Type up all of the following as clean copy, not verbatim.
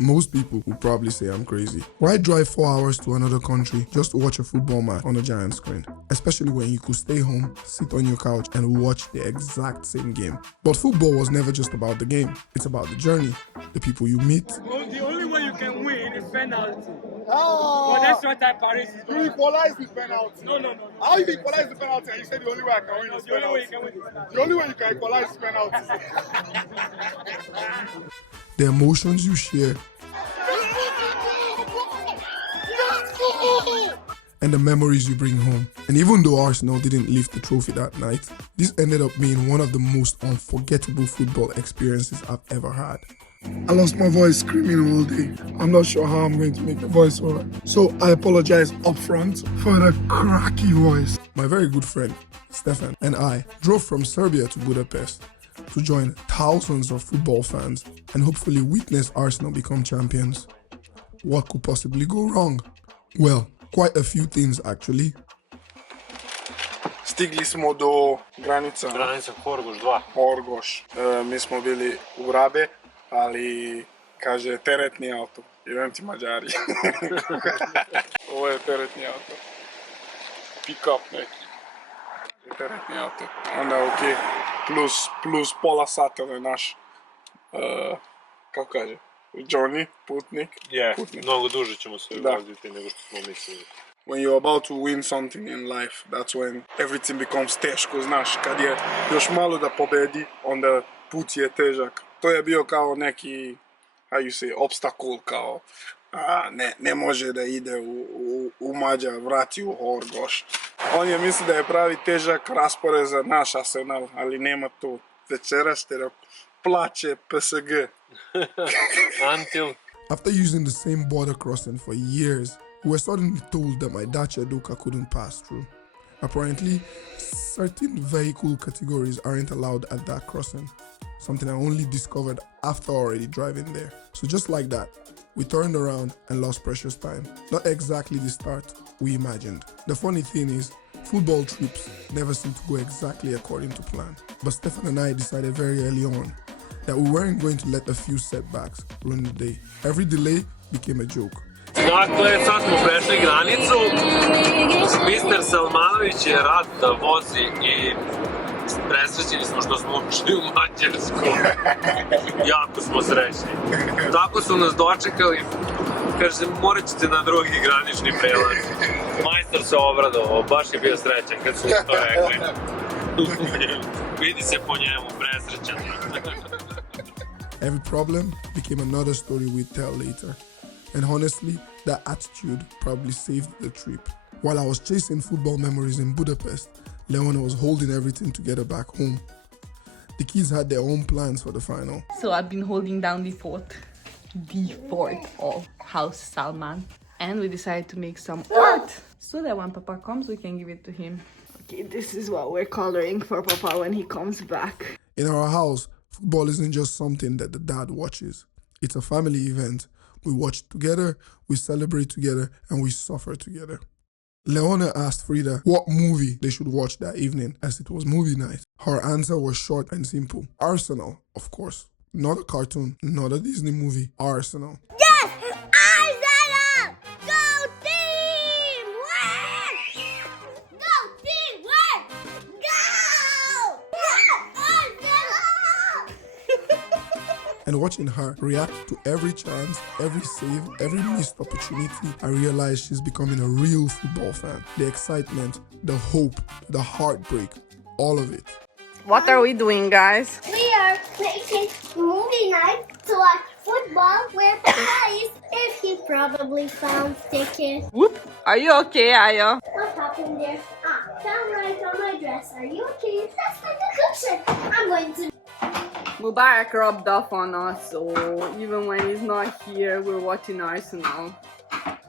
Most people would probably say I'm crazy. Why drive 4 hours to another country just to watch a football match on a giant screen? Especially when you could stay home, sit on your couch and watch the exact same game. But football was never just about the game. It's about the journey, the people you meet. The only way you can win is penalty. Oh! But that's what Paris is going to equalize with penalty. No. How you equalize the penalty and you say the only way I can win is penalty? The only way you can win is penalty. The only way you can equalize is penalty. The emotions you share, and the memories you bring home. And even though Arsenal didn't lift the trophy that night, this ended up being one of the most unforgettable football experiences I've ever had. I lost my voice screaming all day. I'm not sure how I'm going to make the voice alright. So I apologize upfront for the cracky voice. My very good friend, Stefan, and I drove from Serbia to Budapest to join thousands of football fans and hopefully witness Arsenal become champions. What could possibly go wrong? Well, quite a few things actually. Stigli smo do granica Horgoš 2. Horgoš. Mi smo bili u Rabe, ali kaže teretni auto. Jevem ti Mađari. Ovo je teretni auto. Pick-up neki. Teretni auto. Onda ok. Plus pola sata je naš, kako kaže, journey, putnik. Putnik. Mnogo duže ćemo se voziti nego što smo mislili. When you're about to win something in life, that's when everything becomes teško, znaš. Kad je još malo da pobedi, onda put je težak. To je bio kao neki, how you say, obstacle, kao ne može da ide u Mađar, vrati u Horgoš. On je mislio da je pravi težak raspored za naš Arsenal, ali nema to. Večeras te plaće PSG. After using the same border crossing for years, we were suddenly told that my Dacia Duca couldn't pass through. Apparently, certain vehicle categories aren't allowed at that crossing, something I only discovered after already driving there. So just like that, we turned around and lost precious time. Not exactly the start we imagined. The funny thing is, football trips never seem to go exactly according to plan. But Stefan and I decided very early on that we weren't going to let a few setbacks ruin the day. Every delay became a joke. Dakle, sad smo prešli granicu. Mr. Salmanović je rad da vozi i presrećeni smo što smo ušli u Mađarsku. Jako smo srećni. Tako su nas dočekali. Kaže, morat ćete na drugi granični prelaz. Majstor se obradovao, baš je bio srećan kad su to rekli. Vidi se po njemu, presrećan. Every problem became another story we'd tell later. And honestly, that attitude probably saved the trip. While I was chasing football memories in Budapest, Leona was holding everything together back home. The kids had their own plans for the final. So I've been holding down the fort of House Salman. And we decided to make some art so that when Papa comes, we can give it to him. Okay, this is what we're coloring for Papa when he comes back. In our house, football isn't just something that the dad watches. It's a family event. We watch together, we celebrate together, and we suffer together. Leona asked Frida what movie they should watch that evening as it was movie night. Her answer was short and simple. Arsenal, of course. Not a cartoon, not a Disney movie. Arsenal. Yes! Arsenal! Go team! Win! Go team! Win! Go! Arsenal! And watching her react to every chance, every save, every missed opportunity, I realized she's becoming a real football fan. The excitement, the hope, the heartbreak, all of it. What are we doing, guys? We are making movie night to watch football where Papa is if he probably found tickets. Whoop! Are you okay, Aya? What happened there? Found right on my dress. Are you okay? That's not the cushion. I'm going to... Mubarak rubbed off on us, so even when he's not here, we're watching Arsenal.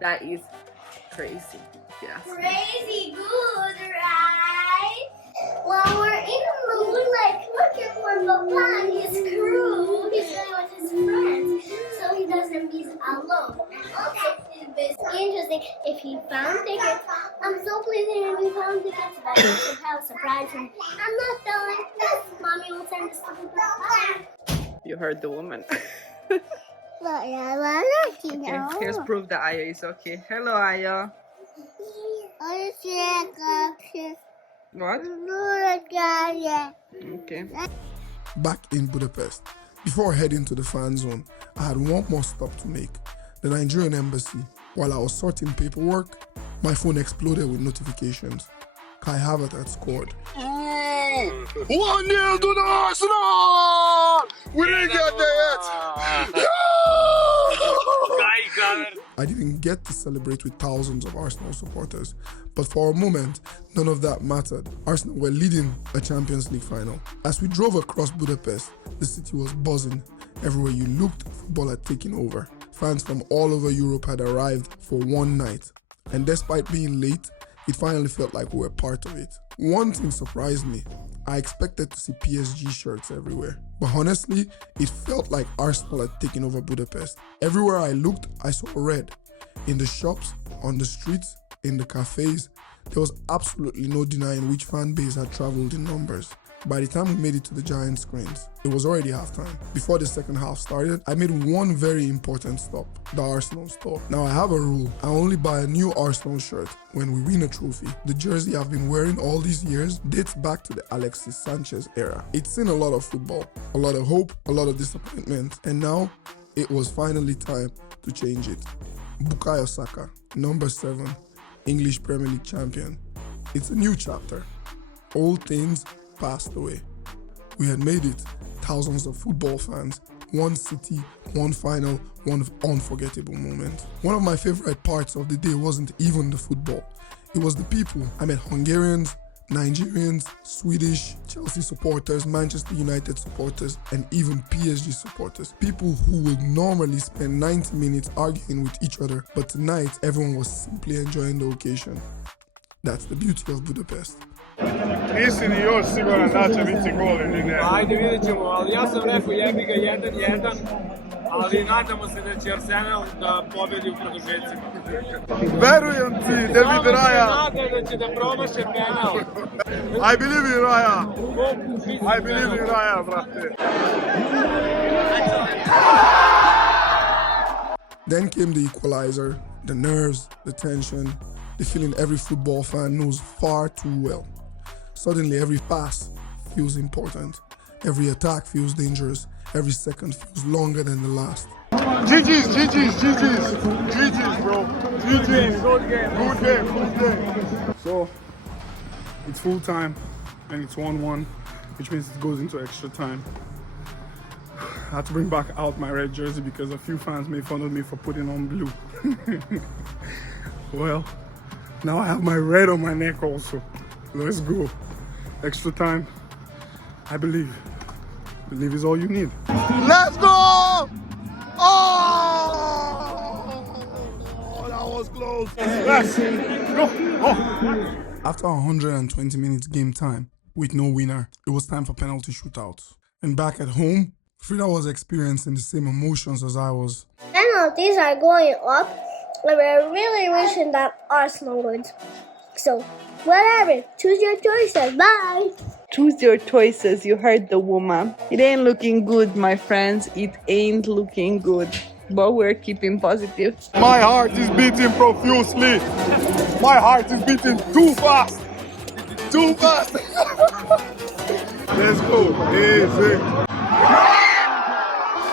That is crazy. Yes. Crazy good, right? While we're in the mood, like looking for Papa and his crew, he's going with his friends, so he doesn't be alone. Also, it's interesting if he found tickets. I'm so pleased that we found tickets. but you should have a surprise. And I'm not done. Mommy will turn this to the You heard the woman. Okay, Here's proof that Aya is okay. Hello, Aya. What? Okay. Back in Budapest, before heading to the fan zone, I had one more stop to make, the Nigerian embassy. While I was sorting paperwork, my phone exploded with notifications. Kai Havertz had scored. 1-0 to the Arsenal! We didn't get there yet! I didn't get to celebrate with thousands of Arsenal supporters, but for a moment, none of that mattered. Arsenal were leading a Champions League final. As we drove across Budapest, the city was buzzing. Everywhere you looked, football had taken over. Fans from all over Europe had arrived for one night, and despite being late, it finally felt like we were part of it. One thing surprised me. I expected to see PSG shirts everywhere, but honestly, it felt like Arsenal had taken over Budapest. Everywhere I looked, I saw red. In the shops, on the streets, in the cafes, there was absolutely no denying which fan base had traveled in numbers. By the time we made it to the giant screens, it was already halftime. Before the second half started, I made one very important stop, the Arsenal store. Now I have a rule, I only buy a new Arsenal shirt when we win a trophy. The jersey I've been wearing all these years dates back to the Alexis Sanchez era. It's seen a lot of football, a lot of hope, a lot of disappointment, and now it was finally time to change it. Bukayo Saka, number 7, English Premier League champion. It's a new chapter. Old things passed away. We had made it. Thousands of football fans, one city, one final, one unforgettable moment. One of my favorite parts of the day wasn't even the football. It was the people. I met Hungarians, Nigerians, Swedish, Chelsea supporters, Manchester United supporters, and even PSG supporters. People who would normally spend 90 minutes arguing with each other, but tonight everyone was simply enjoying the occasion. That's the beauty of Budapest. Nisi ni još siguran da će biti gol ili ne. Ajde, vidjet ćemo, ali ja sam rekao jebi ga 1-1, ali nadamo se da će Arsenal da pobedi u produžecima. Verujem ti, David Raya. Nadam da će da promaše penal. I believe in Raya. I believe in Raya, brate. Then came the equalizer, the nerves, the tension, the feeling every football fan knows far too well. Suddenly every pass feels important, every attack feels dangerous, every second feels longer than the last. GG's, bro. GG's. Good game. So, it's full time and it's 1-1, which means it goes into extra time. I had to bring back out my red jersey because a few fans made fun of me for putting on blue. Well, now I have my red on my neck also. Let's go. Extra time. I believe. Believe is all you need. Let's go! Oh! That was close. Let's go. Oh. After 120 minutes game time, with no winner, it was time for penalty shootouts. And back at home, Frida was experiencing the same emotions as I was. Penalties are going up, and we're really wishing that Arsenal wins. So, whatever, choose your choices. Bye! Choose your choices, you heard the woman. It ain't looking good, my friends. It ain't looking good. But we're keeping positive. My heart is beating profusely. My heart is beating too fast. Too fast. Let's go. Easy.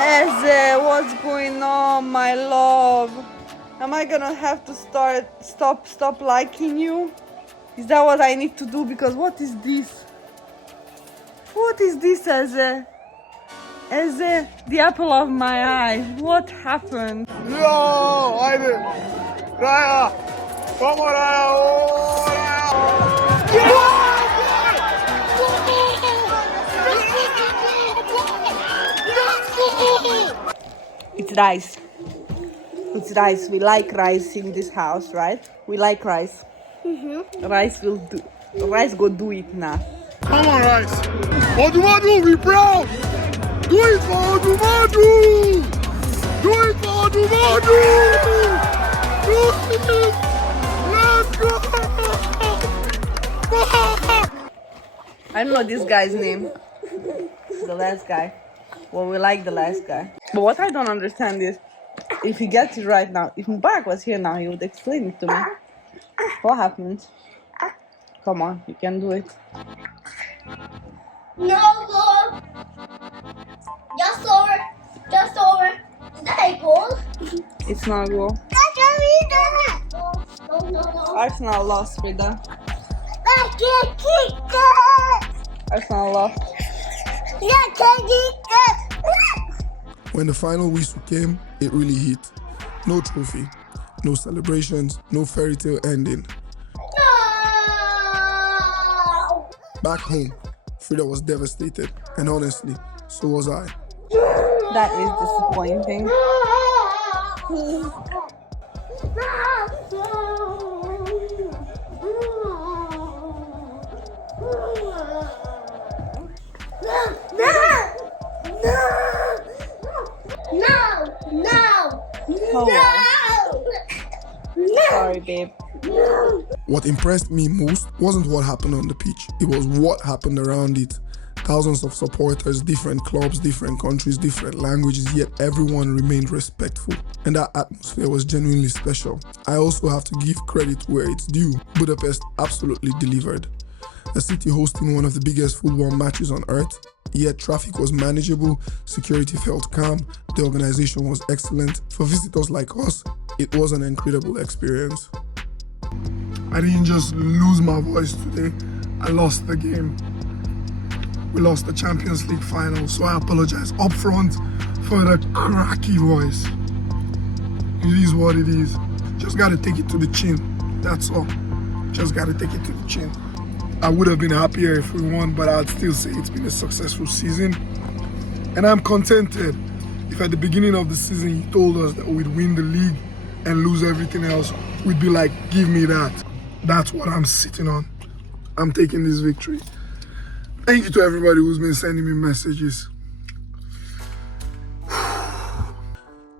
Eze, what's going on, my love? Am I gonna have to stop liking you? Is that what I need to do? Because what is this? What is this, Eze? Eze, the apple of my eye. What happened? Yo, I did. Raya. Come on, Raya. Oh, Raya. It's rice. It's rice. We like rice in this house, right? We like rice. Rice will do. Rice go do it now. Come on, Rice. Odumadu, we proud. Do it for Odumadu. Do it for Odumadu. Do it. Let's go. I don't know this guy's name. The last guy. Well, we like the last guy. But what I don't understand is, if he gets it right now, if Mubarak was here now, he would explain it to me. What happened? Come on, you can do it. No goal. Just over. Just over. Is that a goal? It's not a goal. No. Arsenal lost, Frida. I can't kick it. Arsenal lost. I can't kick it. When the final whistle came, it really hit. No trophy, no celebrations, no fairy tale ending. No. Back home, Frida was devastated, and honestly, so was I. That is disappointing. Oh, well. Sorry, babe. What impressed me most wasn't what happened on the pitch, it was what happened around it. Thousands of supporters, different clubs, different countries, different languages, yet everyone remained respectful. And that atmosphere was genuinely special. I also have to give credit where it's due. Budapest absolutely delivered. A city hosting one of the biggest football matches on earth, yet traffic was manageable, security felt calm, the organization was excellent. For visitors like us, it was an incredible experience. I didn't just lose my voice today, I lost the game. We lost the Champions League Final, so I apologize up front for the cracky voice. It is what it is. Just gotta take it to the chin, that's all. Just gotta take it to the chin. I would have been happier if we won, but I'd still say it's been a successful season. And I'm contented. If at the beginning of the season he told us that we'd win the league and lose everything else, we'd be like, give me that. That's what I'm sitting on. I'm taking this victory. Thank you to everybody who's been sending me messages.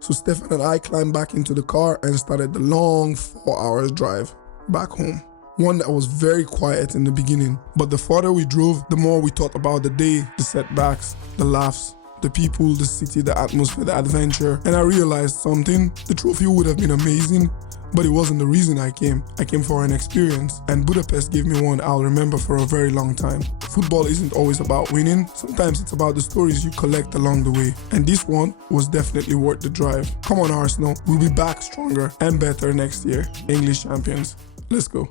So Stefan and I climbed back into the car and started the long 4 hours drive back home. One that was very quiet in the beginning, but the farther we drove, the more we thought about the day, the setbacks, the laughs, the people, the city, the atmosphere, the adventure. And I realized something. The trophy would have been amazing, but it wasn't the reason I came. I came for an experience, and Budapest gave me one I'll remember for a very long time. Football isn't always about winning. Sometimes it's about the stories you collect along the way. And this one was definitely worth the drive. Come on, Arsenal. We'll be back stronger and better next year. English champions. Let's go.